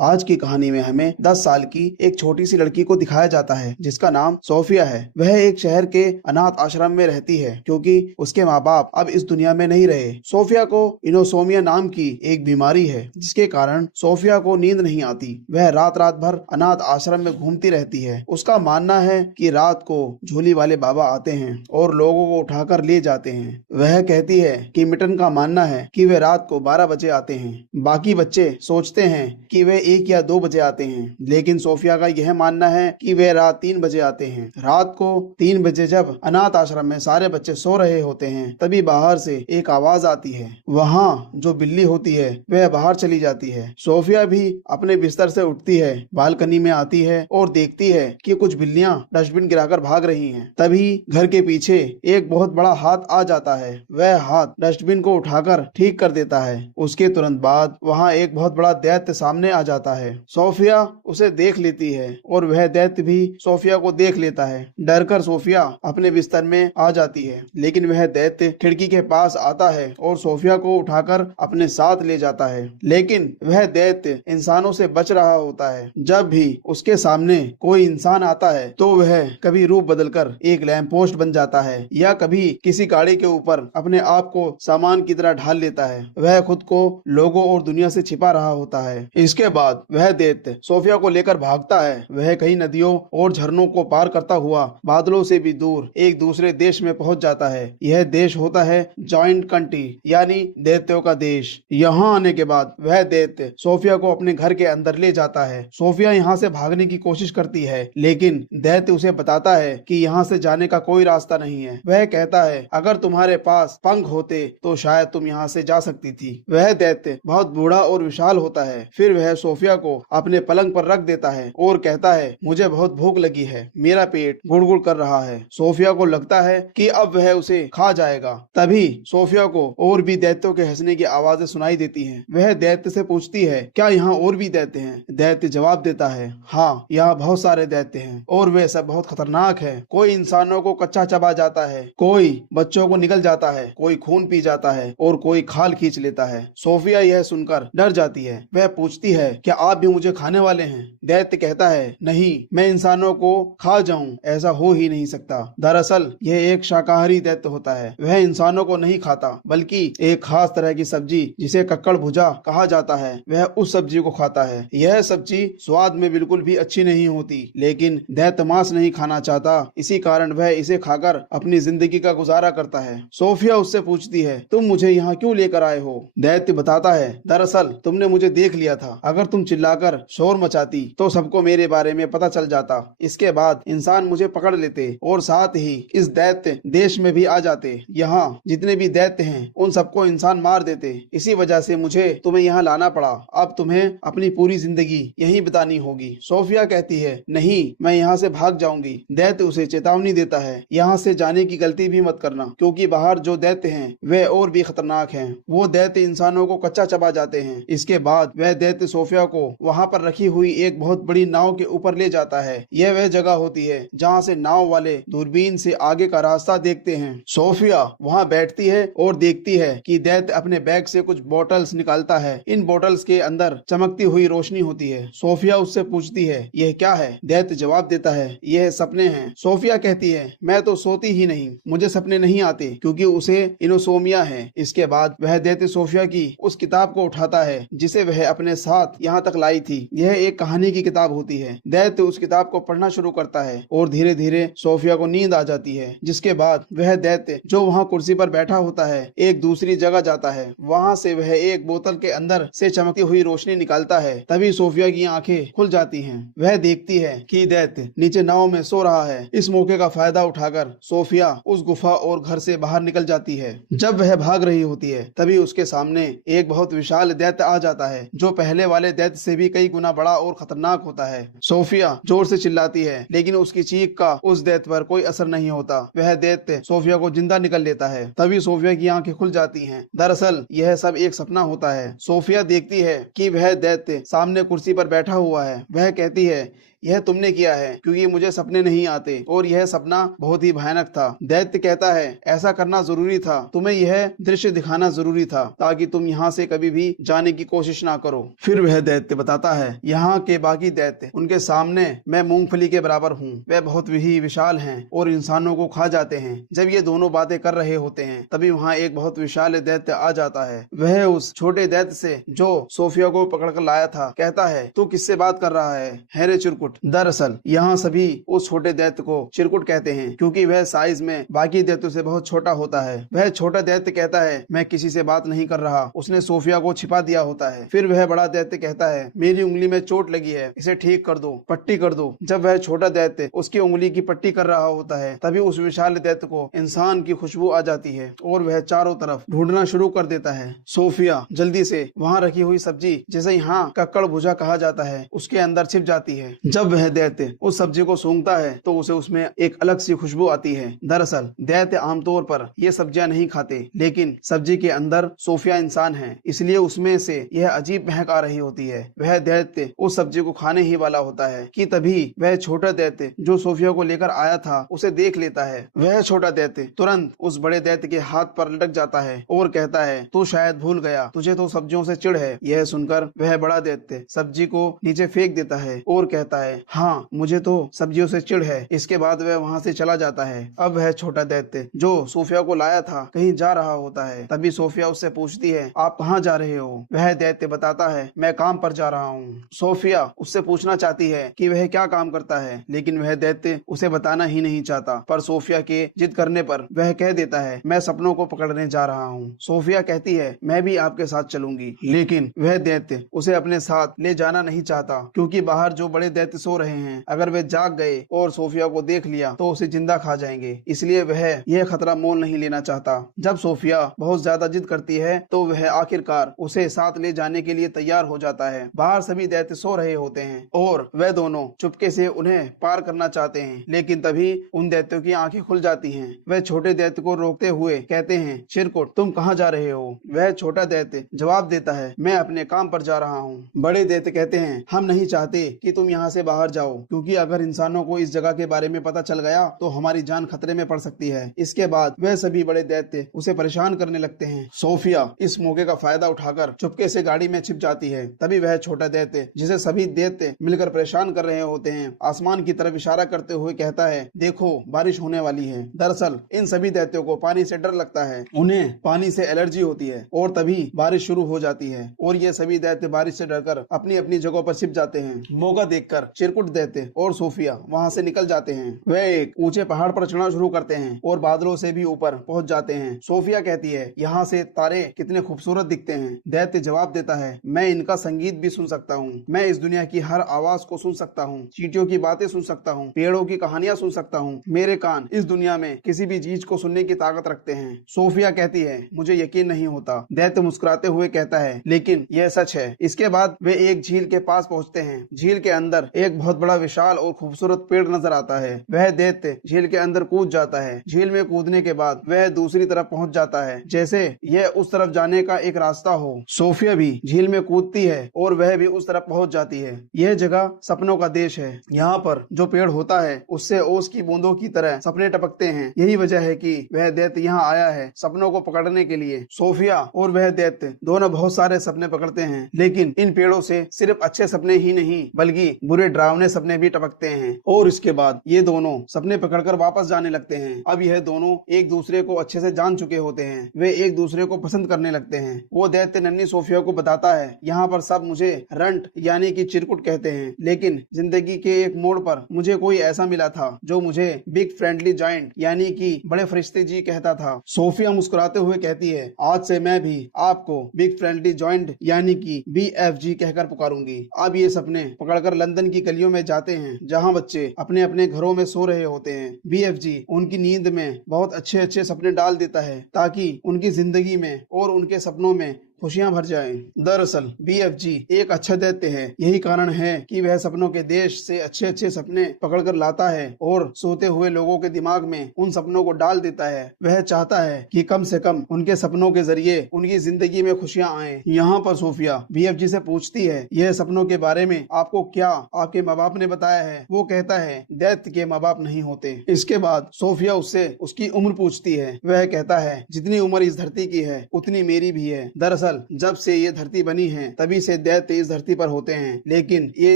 आज की कहानी में हमें 10 साल की एक छोटी सी लड़की को दिखाया जाता है जिसका नाम सोफिया है। वह एक शहर के अनाथ आश्रम में रहती है क्योंकि उसके माँ बाप अब इस दुनिया में नहीं रहे। सोफिया को इनोसोमिया नाम की एक बीमारी है जिसके कारण सोफिया को नींद नहीं आती। वह रात रात भर अनाथ आश्रम में घूमती रहती है। उसका मानना है कि रात को झोली वाले बाबा आते हैं और लोगों को उठाकर ले जाते हैं। वह कहती है कि मिटन का मानना है कि वे रात को 12 बजे आते हैं। बाकी बच्चे सोचते हैं कि वे 1 या 2 बजे आते हैं, लेकिन सोफिया का यह मानना है कि वे रात 3 बजे आते हैं। रात को 3 बजे जब अनाथ आश्रम में सारे बच्चे सो रहे होते हैं तभी बाहर से एक आवाज आती है। वहाँ जो बिल्ली होती है वह बाहर चली जाती है। सोफिया भी अपने बिस्तर से उठती है, बालकनी में आती है और देखती है कि कुछ बिल्लियां डस्टबिन गिराकर भाग रही हैं। तभी घर के पीछे एक बहुत बड़ा हाथ आ जाता है। वह हाथ डस्टबिन को उठाकर ठीक कर देता है। उसके तुरंत बाद वहाँ एक बहुत बड़ा दैत्य सामने आ जाता है। सोफिया उसे देख लेती है और वह दैत्य भी सोफिया को देख लेता है। डरकर सोफिया अपने बिस्तर में आ जाती है, लेकिन वह दैत्य खिड़की के पास आता है और सोफिया को उठाकर अपने साथ ले जाता है। लेकिन वह दैत्य इंसानों से बच रहा होता है। जब भी उसके सामने कोई इंसान आता है तो वह कभी रूप बदलकर एक लैंप पोस्ट बन जाता है या कभी किसी गाड़ी के ऊपर अपने आप को सामान की तरह ढाल लेता है। वह खुद को लोगों और दुनिया से छिपा रहा होता है। इसके बाद वह दैत्य सोफिया को लेकर भागता है। वह कई नदियों और झरनों को पार करता हुआ बादलों से भी दूर एक दूसरे देश में पहुंच जाता है। यह देश होता है जॉइंट कंट्री, यानी दैत्यों का देश। यहाँ आने के बाद वह दैत्य सोफिया को अपने घर के अंदर ले जाता है। सोफिया यहाँ से भागने की कोशिश करती है, लेकिन दैत्य उसे बताता है कि यहाँ से जाने का कोई रास्ता नहीं है। वह कहता है अगर तुम्हारे पास पंख होते तो शायद तुम यहाँ से जा सकती थी। वह दैत्य बहुत बूढ़ा और विशाल होता है। फिर वह सोफिया को अपने पलंग पर रख देता है और कहता है मुझे बहुत भूख लगी है, मेरा पेट गुड़गुड़ कर रहा है। सोफिया को लगता है कि अब वह उसे खा जाएगा। तभी सोफिया को और भी दैत्यों के हंसने की आवाजें सुनाई देती हैं। वह दैत्य से पूछती है क्या यहाँ और भी दैत्य हैं? दैत्य जवाब देता है हाँ, यहाँ बहुत सारे दैत्य हैं और वे सब बहुत खतरनाक है। कोई इंसानों को कच्चा चबा जाता है, कोई बच्चों को निगल जाता है, कोई खून पी जाता है और कोई खाल खींच लेता है। सोफिया यह सुनकर डर जाती है। वह पूछती है क्या आप भी मुझे खाने वाले हैं? दैत्य कहता है नहीं, मैं इंसानों को खा जाऊं ऐसा हो ही नहीं सकता। दरअसल यह एक शाकाहारी दैत्य होता है। वह इंसानों को नहीं खाता बल्कि एक खास तरह की सब्जी जिसे कक्कड़ भुजा कहा जाता है, वह उस सब्जी को खाता है। यह सब्जी स्वाद में बिल्कुल भी अच्छी नहीं होती, लेकिन दैत्य मांस नहीं खाना चाहता, इसी कारण वह इसे खाकर अपनी जिंदगी का गुजारा करता है। सोफिया उससे पूछती है तुम मुझे यहाँ क्यों लेकर आए हो? दैत्य बताता है दरअसल तुमने मुझे देख लिया था। अगर तुम चिल्लाकर शोर मचाती तो सबको मेरे बारे में पता चल जाता। इसके बाद इंसान मुझे पकड़ लेते और साथ ही इस दैत्य देश में भी आ जाते। यहाँ जितने भी दैत्य हैं उन सबको इंसान मार देते। इसी वजह से मुझे तुम्हें यहाँ लाना पड़ा। अब तुम्हें अपनी पूरी जिंदगी यहीं बितानी होगी। सोफिया कहती है नहीं, मैं यहाँ से भाग जाऊंगी। दैत्य उसे चेतावनी देता है यहाँ से जाने की गलती भी मत करना, क्योंकि बाहर जो दैत्य हैं वे और भी खतरनाक हैं। वो दैत्य इंसानों को कच्चा चबा जाते हैं। इसके बाद वह दैत्य सोफिया को वहाँ पर रखी हुई एक बहुत बड़ी नाव के ऊपर ले जाता है। यह वह जगह होती है जहाँ से नाव वाले दूरबीन से आगे का रास्ता देखते हैं। सोफिया वहाँ बैठती है और देखती है कि दैत्य अपने बैग से कुछ बोतल्स निकालता है। इन बोतल्स के अंदर चमकती हुई रोशनी होती है। सोफिया उससे पूछती है यह क्या है? दैत्य जवाब देता है यह सपने हैं। सोफिया कहती है मैं तो सोती ही नहीं, मुझे सपने नहीं आते, क्योंकि उसे इनोसोमिया है। इसके बाद वह दैत्य सोफिया की उस किताब को उठाता है जिसे वह अपने साथ यहाँ तक लाई थी। यह एक कहानी की किताब होती है। दैत्य उस किताब को पढ़ना शुरू करता है और धीरे धीरे सोफिया को नींद आ जाती है। जिसके बाद वह दैत्य जो वहाँ कुर्सी पर बैठा होता है एक दूसरी जगह जाता है। वहाँ से वह एक बोतल के अंदर से चमकती हुई रोशनी निकालता है। तभी सोफिया की आंखें खुल जाती हैं। वह देखती है कि दैत्य नीचे नाव में सो रहा है। इस मौके का फायदा उठाकर सोफिया उस गुफा और घर से बाहर निकल जाती है। जब वह भाग रही होती है तभी उसके सामने एक बहुत विशाल दैत्य आ जाता है जो पहले वाले दैत्य से भी कई गुना बड़ा और खतरनाक होता है। सोफिया जोर से चिल्लाती है, लेकिन उसकी चीख का उस दैत्य पर कोई असर नहीं होता। वह दैत्य सोफिया को जिंदा निकल लेता है। तभी सोफिया की आंखें खुल जाती हैं। दरअसल यह सब एक सपना होता है। सोफिया देखती है कि वह दैत्य सामने कुर्सी पर बैठा हुआ है। वह कहती है यह तुमने किया है क्योंकि मुझे सपने नहीं आते और यह सपना बहुत ही भयानक था। दैत्य कहता है ऐसा करना जरूरी था, तुम्हें यह दृश्य दिखाना जरूरी था ताकि तुम यहाँ से कभी भी जाने की कोशिश ना करो। फिर वह दैत्य बताता है यहाँ के बाकी दैत्य उनके सामने मैं मूंगफली के बराबर हूँ, वे बहुत ही विशाल हैं और इंसानों को खा जाते हैं। जब ये दोनों बातें कर रहे होते हैं तभी वहाँ एक बहुत विशाल दैत्य आ जाता है। वह उस छोटे दैत्य से जो सोफिया को पकड़कर लाया था कहता है तू किससे बात कर रहा है रे चिरकुट। दरअसल यहाँ सभी उस छोटे दैत्य को चिरकुट कहते हैं क्योंकि वह साइज में बाकी दैत्यों से बहुत छोटा होता है। वह छोटा दैत्य कहता है मैं किसी से बात नहीं कर रहा, उसने सोफिया को छिपा दिया होता है। फिर वह बड़ा दैत्य कहता है मेरी उंगली में चोट लगी है, इसे ठीक कर दो, पट्टी कर दो। जब वह छोटा दैत्य उसकी उंगली की पट्टी कर रहा होता है तभी उस विशाल दैत्य को इंसान की खुशबू आ जाती है और वह चारों तरफ ढूंढना शुरू कर देता है। सोफिया जल्दी से वहाँ रखी हुई सब्जी जिसे यहाँ कक्कड़ भुजा कहा जाता है उसके अंदर छिप जाती है। जब वह दैत्य उस सब्जी को सूंघता है तो उसे उसमें एक अलग सी खुशबू आती है। दरअसल दैत्य आमतौर पर ये सब्जियां नहीं खाते, लेकिन सब्जी के अंदर सोफिया इंसान है इसलिए उसमें से यह अजीब महक आ रही होती है। वह दैत्य उस सब्जी को खाने ही वाला होता है कि तभी वह छोटा दैत्य जो सोफिया को लेकर आया था उसे देख लेता है। वह छोटा दैत्य तुरंत उस बड़े दैत्य के हाथ पर लटक जाता है और कहता है तू शायद भूल गया, तुझे तो सब्जियों से चिढ़ है। यह सुनकर वह बड़ा दैत्य सब्जी को नीचे फेंक देता है और कहता है हाँ मुझे तो सब्जियों से चिढ़ है। इसके बाद वह वहाँ से चला जाता है। अब वह छोटा दैत्य जो सोफिया को लाया था कहीं जा रहा होता है। तभी सोफिया उससे पूछती है आप कहाँ जा रहे हो? वह दैत्य बताता है मैं काम पर जा रहा हूँ। सोफिया उससे पूछना चाहती है कि वह क्या काम करता है, लेकिन वह दैत्य उसे बताना ही नहीं चाहता। पर सोफिया के जिद करने पर वह कह देता है मैं सपनों को पकड़ने जा रहा हूँ। सोफिया कहती है मैं भी आपके साथ चलूंगी, लेकिन वह दैत्य उसे अपने साथ ले जाना नहीं चाहता क्योंकि बाहर जो बड़े दैत्य सो रहे हैं, अगर वे जाग गए और सोफिया को देख लिया तो उसे जिंदा खा जाएंगे, इसलिए वह यह खतरा मोल नहीं लेना चाहता। जब सोफिया बहुत ज्यादा जिद करती है तो वह आखिरकार उसे साथ ले जाने के लिए तैयार हो जाता है। बाहर सभी दैत्य सो रहे होते हैं और वह दोनों चुपके से उन्हें पार करना चाहते हैं, लेकिन तभी उन दैत्यों की आंखें खुल जाती हैं। वह छोटे दैत्य को रोकते हुए कहते हैं चिरकुट तुम कहाँ जा रहे हो? वह छोटा दैत्य जवाब देता है मैं अपने काम पर जा रहा हूँ। बड़े दैत्य कहते हैं हम नहीं चाहते कि तुम यहाँ से बाहर जाओ, क्योंकि अगर इंसानों को इस जगह के बारे में पता चल गया तो हमारी जान खतरे में पड़ सकती है। इसके बाद वह सभी बड़े दैत्य उसे परेशान करने लगते हैं। सोफिया इस मौके का फायदा उठाकर चुपके से गाड़ी में छिप जाती है। तभी वह छोटा दैत्य जिसे सभी दैत्य मिलकर परेशान कर रहे होते हैं आसमान की तरफ इशारा करते हुए कहता है देखो बारिश होने वाली है। दरअसल इन सभी दैत्यों को पानी से डर लगता है, उन्हें पानी से एलर्जी होती है और तभी बारिश शुरू हो जाती है और ये सभी दैत्य बारिश से डरकर अपनी अपनी जगहों पर छिप जाते हैं। मौका देखकर चिरकुट दैत्य और सोफिया वहाँ से निकल जाते हैं। वह एक ऊंचे पहाड़ पर चढ़ना शुरू करते हैं और बादलों से भी ऊपर पहुँच जाते हैं। सोफिया कहती है यहाँ से तारे कितने खूबसूरत दिखते हैं। दैत्य जवाब देता है मैं इनका संगीत भी सुन सकता हूँ, मैं इस दुनिया की हर आवाज को सुन सकता हूँ, चींटियों की बातें सुन सकता हूँ, पेड़ों की कहानियां सुन सकता हूँ। मेरे कान इस दुनिया में किसी भी चीज को सुनने की ताकत रखते हैं। सोफिया कहती है मुझे यकीन नहीं होता। दैत्य मुस्कुराते हुए कहता है लेकिन यह सच है। इसके बाद वे एक झील के पास पहुँचते हैं। झील के अंदर एक बहुत बड़ा विशाल और खूबसूरत पेड़ नजर आता है। वह दैत्य झील के अंदर कूद जाता है। झील में कूदने के बाद वह दूसरी तरफ पहुँच जाता है, जैसे यह उस तरफ जाने का एक रास्ता हो। सोफिया भी झील में कूदती है और वह भी उस तरफ पहुँच जाती है। यह जगह सपनों का देश है। यहाँ पर जो पेड़ होता है उससे ओस की बूंदों की तरह सपने टपकते हैं। यही वजह है कि वह दैत्य यहाँ आया है सपनों को पकड़ने के लिए। सोफिया और वह दैत्य दोनों बहुत सारे सपने पकड़ते हैं, लेकिन इन पेड़ों से सिर्फ अच्छे सपने ही नहीं बल्कि बुरे डरावने सपने भी टपकते हैं। और इसके बाद ये दोनों सपने पकड़कर वापस जाने लगते हैं। अब यह दोनों एक दूसरे को अच्छे से जान चुके होते हैं। वे एक दूसरे को पसंद करने लगते हैं। वो दैत्य नन्ही सोफिया को बताता है यहाँ पर सब मुझे रंट यानी कि चिरकुट कहते हैं, लेकिन जिंदगी के एक मोड़ पर मुझे कोई ऐसा मिला था जो मुझे बिग फ्रेंडली जायंट यानी कि बड़े फरिश्ते जी कहता था। सोफिया मुस्कुराते हुए कहती है आज से मैं भी आपको बिग फ्रेंडली जॉइंट यानी कि BFG कहकर पुकारूंगी। अब ये सपने पकड़कर लंदन की गलियों में जाते हैं जहाँ बच्चे अपने अपने घरों में सो रहे होते हैं। BFG उनकी नींद में बहुत अच्छे अच्छे सपने डाल देता है ताकि उनकी जिंदगी में और उनके सपनों में खुशियां भर जाएं। दरअसल BFG एक अच्छा दैत्य है, यही कारण है कि वह सपनों के देश से अच्छे अच्छे सपने पकड़ कर लाता है और सोते हुए लोगों के दिमाग में उन सपनों को डाल देता है। वह चाहता है कि कम से कम उनके सपनों के जरिए उनकी जिंदगी में खुशियां आए। यहाँ पर सोफिया BFG से पूछती है, यह सपनों के बारे में आपको क्या आपके माँ बाप ने बताया है? वो कहता है, दैत्य के माँ बाप नहीं होते। इसके बाद सोफिया उससे उसकी उम्र पूछती है। वह कहता है, जितनी उम्र इस धरती की है उतनी मेरी भी है। दरअसल जब से ये धरती बनी है तभी से दैत्य इस धरती पर होते हैं, लेकिन ये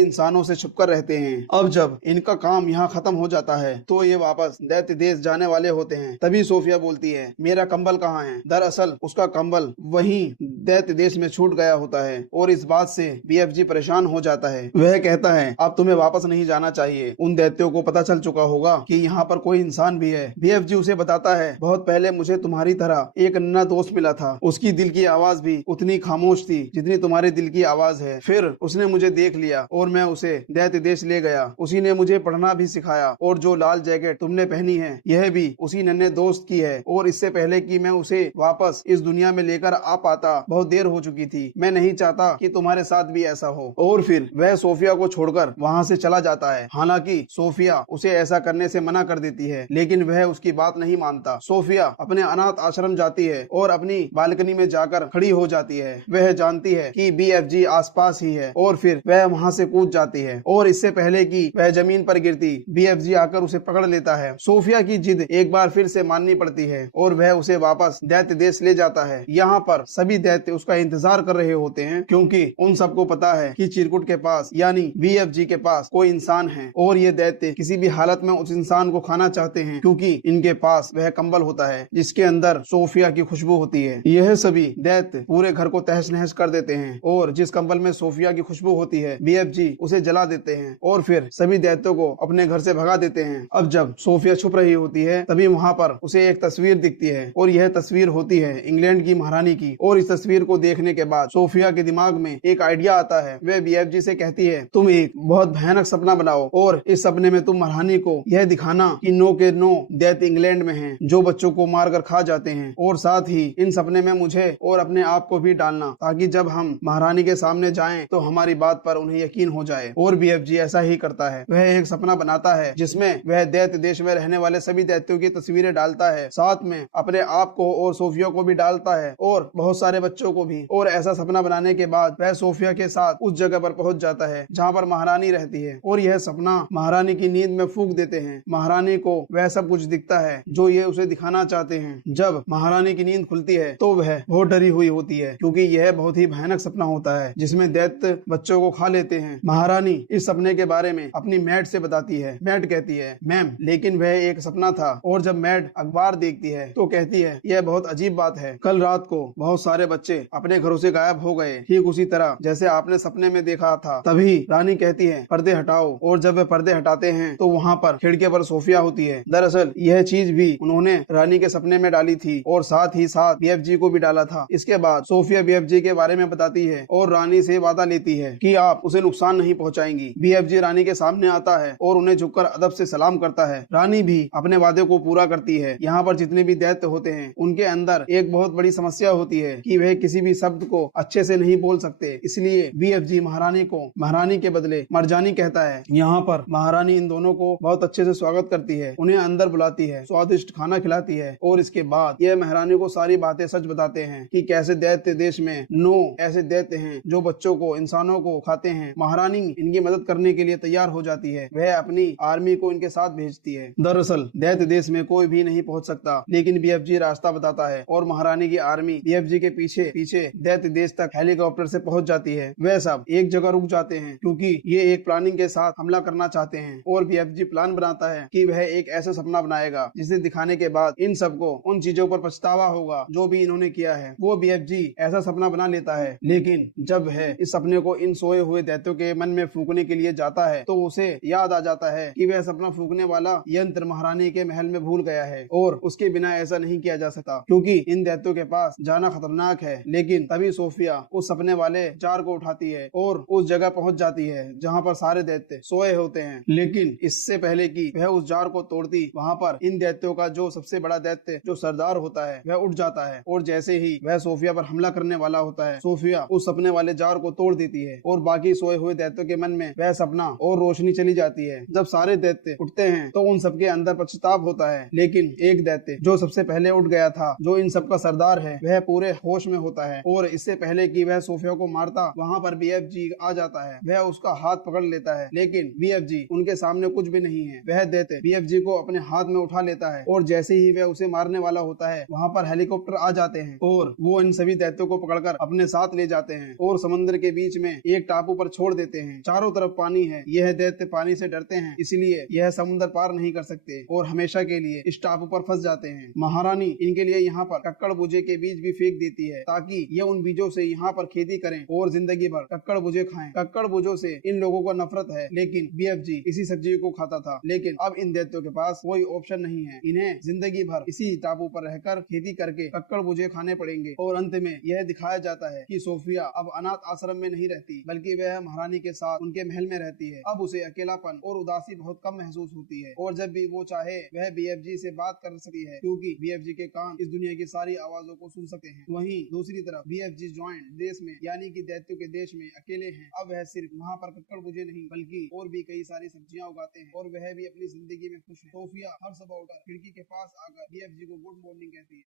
इंसानों से छुपकर रहते हैं। अब जब इनका काम यहाँ खत्म हो जाता है तो ये वापस दैत्य देश जाने वाले होते हैं। तभी सोफिया बोलती है, मेरा कंबल कहाँ है? दरअसल उसका कंबल वहीं दैत्य देश में छूट गया होता है और इस बात से BFG परेशान हो जाता है। वह कहता है, अब तुम्हें वापस नहीं जाना चाहिए। उन दैत्यों को पता चल चुका होगा कि यहाँ पर कोई इंसान भी है। BFG उसे बताता है, बहुत पहले मुझे तुम्हारी तरह एक नन्हा दोस्त मिला था। उसकी दिल की आवाज भी उतनी खामोश थी जितनी तुम्हारे दिल की आवाज है। फिर उसने मुझे देख लिया और मैं उसे दैत्य देश ले गया। उसी ने मुझे पढ़ना भी सिखाया और जो लाल जैकेट तुमने पहनी है यह भी उसी नन्हे दोस्त की है। और इससे पहले कि मैं उसे वापस इस दुनिया में लेकर आ पाता बहुत देर हो चुकी थी। मैं नहीं चाहता कि तुम्हारे साथ भी ऐसा हो। और फिर वह सोफिया को छोड़कर वहाँ से चला जाता है। हालांकि सोफिया उसे ऐसा करने से मना कर देती है, लेकिन वह उसकी बात नहीं मानता। सोफिया अपने अनाथ आश्रम जाती है और अपनी बालकनी में जाकर खड़ी हो जाती है। वह जानती है कि BFG आसपास ही है और फिर वह वहाँ से कूद जाती है और इससे पहले कि वह जमीन पर गिरती BFG आकर उसे पकड़ लेता है। सोफिया की जिद एक बार फिर से माननी पड़ती है और वह उसे वापस दैत्य देश ले जाता है। यहाँ पर सभी दैत्य उसका इंतजार कर रहे होते हैं क्योंकि उन सबको पता है कि चिरकुट के पास यानी BFG के पास कोई इंसान है और ये दैत्य किसी भी हालत में उस इंसान को खाना चाहते हैं क्योंकि इनके पास वह कंबल होता है जिसके अंदर सोफिया की खुशबू होती है। यह सभी दैत्य पूरे घर को तहस नहस कर देते हैं और जिस कंबल में सोफिया की खुशबू होती है BFG उसे जला देते हैं और फिर सभी दैत्यों को अपने घर से भगा देते हैं। अब जब सोफिया छुप रही होती है तभी वहाँ पर उसे एक तस्वीर दिखती है और यह तस्वीर होती है इंग्लैंड की महारानी की। और इस तस्वीर को देखने के बाद सोफिया के दिमाग में एक आइडिया आता है। वह BFG से कहती है, तुम एक बहुत भयानक सपना बनाओ और इस सपने में तुम महारानी को यह दिखाना कि 9 के 9 दैत्य इंग्लैंड में हैं जो बच्चों को मारकर खा जाते हैं। और साथ ही इन सपने में मुझे और अपने आप को भी डालना ताकि जब हम महारानी के सामने जाएं तो हमारी बात पर उन्हें यकीन हो जाए। और BFG ऐसा ही करता है। वह एक सपना बनाता है जिसमें वह दैत्य देश में रहने वाले सभी दैत्यों की तस्वीरें डालता है, साथ में अपने आप को और सोफिया को भी डालता है और बहुत सारे बच्चों को भी। और ऐसा सपना बनाने के बाद वह सोफिया के साथ उस जगह पर पहुंच जाता है जहाँ पर महारानी रहती है और यह सपना महारानी की नींद में फूंक देते हैं। महारानी को वह सब कुछ दिखता है जो ये उसे दिखाना चाहते हैं। जब महारानी की नींद खुलती है तो वह बहुत डरी हुई होती है क्योंकि यह बहुत ही भयानक सपना होता है जिसमें दैत्य बच्चों को खा लेते हैं। महारानी इस सपने के बारे में अपनी मैड से बताती है। मैड कहती है, मैम लेकिन वह एक सपना था। और जब मैड अखबार देखती है तो कहती है, यह बहुत अजीब बात है। कल रात को बहुत सारे बच्चे अपने घरों से गायब हो गए, ठीक उसी तरह जैसे आपने सपने में देखा था। तभी रानी कहती है, पर्दे हटाओ। और जब वे पर्दे हटाते हैं तो वहाँ पर खिड़की पर सोफिया होती है। दरअसल यह चीज भी उन्होंने रानी के सपने में डाली थी और साथ ही साथ BFG को भी डाला था। इसके बाद सोफिया BFG के बारे में बताती है और रानी से वादा लेती है कि आप उसे नुकसान नहीं पहुंचाएंगी। BFG रानी के सामने आता है और उन्हें झुककर अदब से सलाम करता है। रानी भी अपने वादे को पूरा करती है। यहाँ पर जितने भी दैत्य होते हैं उनके अंदर एक बहुत बड़ी समस्या होती है कि वह किसी भी शब्द को अच्छे से नहीं बोल सकते, इसलिए BFG महारानी को महारानी के बदले मरजानी कहता है। यहाँ पर महारानी इन दोनों को बहुत अच्छे से स्वागत करती है, उन्हें अंदर बुलाती है, स्वादिष्ट खाना खिलाती है और इसके बाद यह महारानी को सारी बातें सच बताते हैं कि कैसे दैत्य देश में 9 ऐसे दैत्य हैं जो बच्चों को इंसानों को खाते हैं। महारानी इनकी मदद करने के लिए तैयार हो जाती है। वह अपनी आर्मी को इनके साथ भेजती है। दरअसल दैत्य देश में कोई भी नहीं पहुंच सकता, लेकिन BFG रास्ता बताता है और महारानी की आर्मी BFG के पीछे पीछे दैत्य देश तक हेलीकॉप्टर से पहुंच जाती है। वह सब एक जगह रुक जाते हैं क्योंकि ये एक प्लानिंग के साथ हमला करना चाहते हैं और BFG प्लान बनाता है कि वह एक ऐसा सपना बनाएगा जिसे दिखाने के बाद इन सबको उन चीजों पर पछतावा होगा जो भी इन्होंने किया है। वो BFG ऐसा सपना बना लेता है, लेकिन जब वह इस सपने को इन सोए हुए दैत्यों के मन में फूकने के लिए जाता है तो उसे याद आ जाता है कि वह सपना फूकने वाला यंत्र महारानी के महल में भूल गया है और उसके बिना ऐसा नहीं किया जा सकता क्योंकि इन दैत्यों के पास जाना खतरनाक है। लेकिन तभी सोफिया उस सपने वाले जार को उठाती है और उस जगह पहुंच जाती है जहाँ पर सारे दैत्य सोए होते हैं। लेकिन इससे पहले कि वह उस जार को तोड़ती, वहाँ पर इन दैत्यों का जो सबसे बड़ा दैत्य जो सरदार होता है वह उठ जाता है और जैसे ही वह सोफिया पर हमला करने वाला होता है। सोफिया उस सपने वाले जार को तोड़ देती है और बाकी सोए हुए दैत्यों के मन में वह सपना और रोशनी चली जाती है। जब सारे दैत्य उठते हैं तो उन सबके अंदर पश्चाताप होता है, लेकिन एक दैत्य जो सबसे पहले उठ गया था, जो इन सबका सरदार है, वह पूरे होश में होता है और इससे पहले कि वह सोफिया को मारता वहां पर बीएफजी आ जाता है। वह उसका हाथ पकड़ लेता है, लेकिन बीएफजी उनके सामने कुछ भी नहीं है। वह दैत्य बीएफजी को अपने हाथ में उठा लेता है और जैसे ही वह उसे मारने वाला होता है वहां पर हेलीकॉप्टर आ जाते हैं और वो इन सभी दैत्यों को पकड़कर अपने साथ ले जाते हैं और समुद्र के बीच में एक टापू पर छोड़ देते हैं। चारों तरफ पानी है। यह दैत्य पानी से डरते हैं, इसलिए यह समुद्र पार नहीं कर सकते और हमेशा के लिए इस टापू पर फंस जाते हैं। महारानी इनके लिए यहाँ पर कक्कड़ बुझे के बीज भी फेंक देती है ताकि ये उन बीजों से यहाँ पर खेती करें और जिंदगी भर कक्कड़ बुझे खाएं। कक्कड़ बुझों से इन लोगों को नफरत है, लेकिन बीएफजी इसी सब्जी को खाता था। लेकिन अब इन दैत्यों के पास कोई ऑप्शन नहीं है। इन्हें जिंदगी भर इसी टापू पर रहकर खेती करके कक्कड़ बुझे खाने पड़ेंगे और अंत में यह दिखाया जाता है कि सोफिया अब अनाथ आश्रम में नहीं रहती, बल्कि वह महारानी के साथ उनके महल में रहती है। अब उसे अकेलापन और उदासी बहुत कम महसूस होती है और जब भी वो चाहे वह बीएफजी से बात कर सकती है, क्योंकि बीएफजी के कान इस दुनिया की सारी आवाजों को सुन सकते हैं। वहीं दूसरी तरफ बीएफजी ज्वाइंट देश में यानी कि दैत्यों के देश में अकेले हैं। अब वह सिर्फ वहाँ पर कक्कड़ बुझे नहीं, बल्कि और भी कई सारी सब्जियां उगाते हैं और वह भी अपनी जिंदगी में खुश है। सोफिया हर सुबह उठकर खिड़की के पास आकर बीएफजी को गुड मॉर्निंग कहती है।